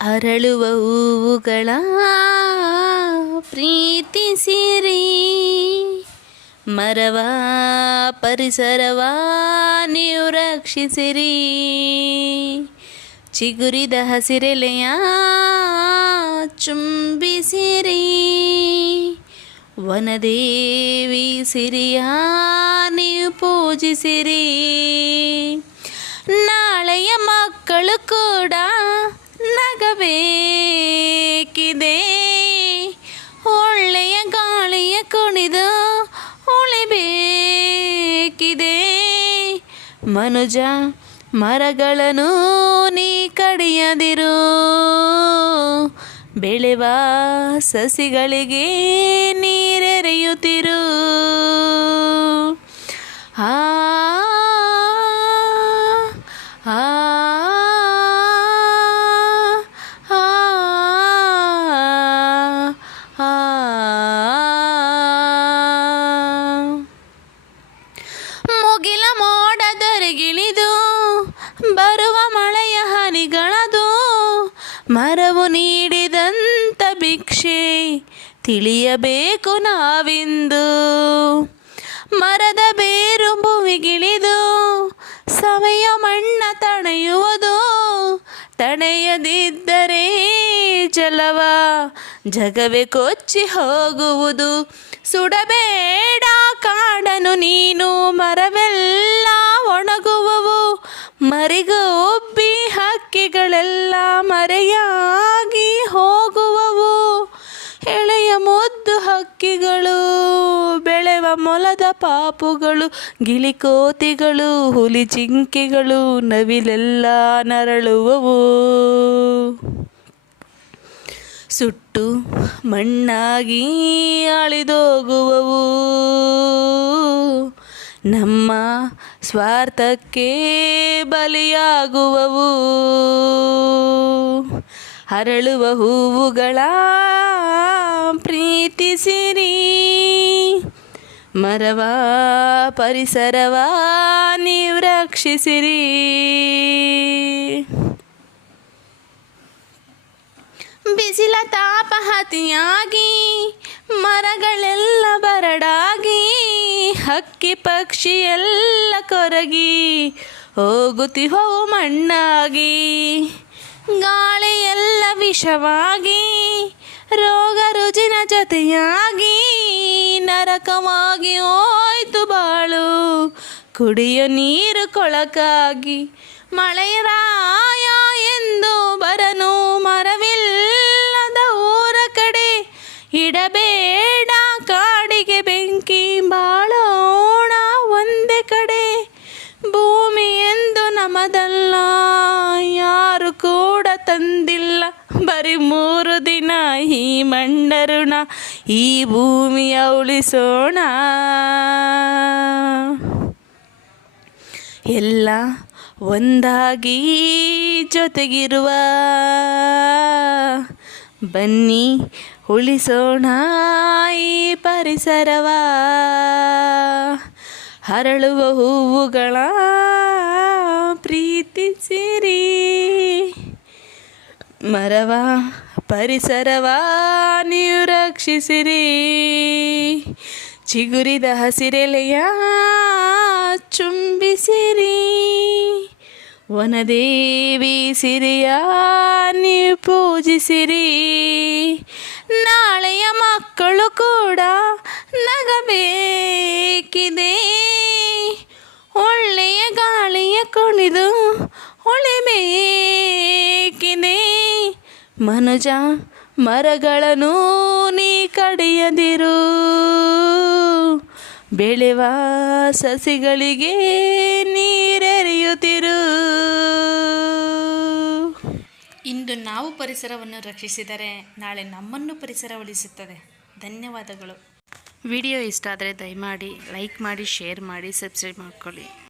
ಅರಳುವ ಹೂವುಗಳ ಪ್ರೀತಿಸಿರಿ, ಮರವ ಪರಿಸರವ ನೀವು ರಕ್ಷಿಸಿರಿ. ಚಿಗುರಿದ ಹಸಿರೆಲೆಯ ಚುಂಬಿಸಿರಿ, ವನದೇವಿ ಸಿರಿಯ ನೀವು ಪೂಜಿಸಿರಿ. ನಾಳೆಯ ಮಕ್ಕಳು ಕೂಡ ನಗಬೇಕಿದೆ, ಒಳ್ಳೆಯ ಗಾಳಿಯ ಕುಣಿದು ಉಳಿಬೇಕಿದೆ. ಮನುಜ ಮರಗಳನ್ನು ನೀ ಕಡಿಯದಿರು, ಬೆಳೆವ ಸಸಿಗಳಿಗೆ ನೀರೆರೆಯುತ್ತಿರು. ಆ ಆ ಮುಗಿಲ ಮೋಡದರೆಗಿಳಿದು ಬರುವ ಮಳೆಯ ಹನಿಗಳದು, ಮರವು ನೀಡಿದಂಥ ಭಿಕ್ಷೆ ತಿಳಿಯಬೇಕು ನಾವಿಂದು. ಮರದ ಬೇರು ಭೂಮಿಗಿಳಿದು ಸವೆಯ ಮಣ್ಣ ತಡೆಯುವುದು, ತಡೆಯದಿದ್ದರೆ ಜಲವ ಜಗವೇ ಕೊಚ್ಚಿ ಹೋಗುವುದು. ಸುಡಬೇಡ ಕಾಡನು ನೀನು, ಮರವೆಲ್ಲ ಒಣಗುವವು. ಮರಿಗೊಬ್ಬಿ ಹಕ್ಕಿಗಳೆಲ್ಲ ಮರೆಯಾಗಿ ಹೋಗುವವು. ಎಳೆಯ ಮುದ್ದು ಹಕ್ಕಿಗಳು, ಬೆಳೆವ ಮೊಲದ ಪಾಪುಗಳು, ಗಿಳಿಕೋತಿಗಳು, ಹುಲಿ ಜಿಂಕೆಗಳು, ನವಿಲೆಲ್ಲ ನರಳುವವು. ಸುಟ್ಟು ಮಣ್ಣಾಗಿ ಅಳಿದೋಗುವವು. ನಮ್ಮ ಸ್ವಾರ್ಥಕ್ಕೆ ಬಲಿಯಾಗುವವು. ಅರಳುವ ಹೂವುಗಳ ಪ್ರೀತಿಸಿರಿ, ಮರವ ಪರಿಸರವ ನೀವು ರಕ್ಷಿಸಿರಿ. ಬಿಸಿಲ ತಾಪ ಅತಿಯಾಗಿ ಮರಗಳೆಲ್ಲ ಬರಡಾಗಿ, ಹಕ್ಕಿ ಪಕ್ಷಿ ಎಲ್ಲ ಕೊರಗಿ ಹೋಗುತ್ತಿಹವು ಮಣ್ಣಾಗಿ. ಗಾಳಿ ಎಲ್ಲ ವಿಷವಾಗಿ ರೋಗ ರುಜಿನ ಜೊತೆಯಾಗಿ, ನರಕವಾಗಿ ಹೋಯ್ತು ಬಾಳು ಕುಡಿಯ ನೀರು ಕೊಳಕಾಗಿ. ಮಳೆಯ ರಾಯ ಎಂದು ಬರನು ಮರವಿಲ್ಲದ ಊರ ಕಡೆ, ಇಡಬೇಡ ಕಾಡಿಗೆ ಬೆಂಕಿ ಬಾಳೋಣ ಒಂದೇ ಕಡೆ. ಭೂಮಿ ಎಂದು ನಮದಲ್ಲ ಯಾರು ಕೂಡ ತಂದಿಲ್ಲ, ಬರೀ 3 ದಿನ ಈ ಮಣ್ಣರುಣ ಈ ಭೂಮಿಯ ಉಳಿಸೋಣ. ಎಲ್ಲ ಒಂದಾಗಿ ಜೊತೆಗಿರುವ, ಬನ್ನಿ ಉಳಿಸೋಣ ಈ ಪರಿಸರವ. ಅರಳುವ ಹೂವುಗಳ ಪ್ರೀತಿಸಿರಿ, ಮರವ ಪರಿಸರವ ನೀವು ರಕ್ಷಿಸಿರಿ. ಚಿಗುರಿದ ಹಸಿರೆಲೆಯ ಚುಂಬಿಸಿರಿ, ವನದೇವಿ ಸಿರಿಯ ನೀವು ಪೂಜಿಸಿರಿ. ನಾಳೆಯ ಮಕ್ಕಳು ಕೂಡ ನಗಬೇಕಿದೆ, ಒಳ್ಳೆಯ ಗಾಳಿಯ ಕುಣಿದು ಉಳಿಬೇಕಿದೆ. ಮನುಜ ಮರಗಳನ್ನು ನೀ ಕಡಿಯದಿರು, ಬೆಳೆವ ಸಸಿಗಳಿಗೆ ನೀರೆರೆಯುತ್ತಿರು. ಇಂದು ನಾವು ಪರಿಸರವನ್ನು ರಕ್ಷಿಸಿದರೆ ನಾಳೆ ನಮ್ಮನ್ನು ಪರಿಸರ ಉಳಿಸುತ್ತದೆ. ಧನ್ಯವಾದಗಳು. ವಿಡಿಯೋ ಇಷ್ಟ ಆದರೆ ದಯಮಾಡಿ ಲೈಕ್ ಮಾಡಿ, ಶೇರ್ ಮಾಡಿ, ಸಬ್ಸ್ಕ್ರೈಬ್ ಮಾಡ್ಕೊಳ್ಳಿ.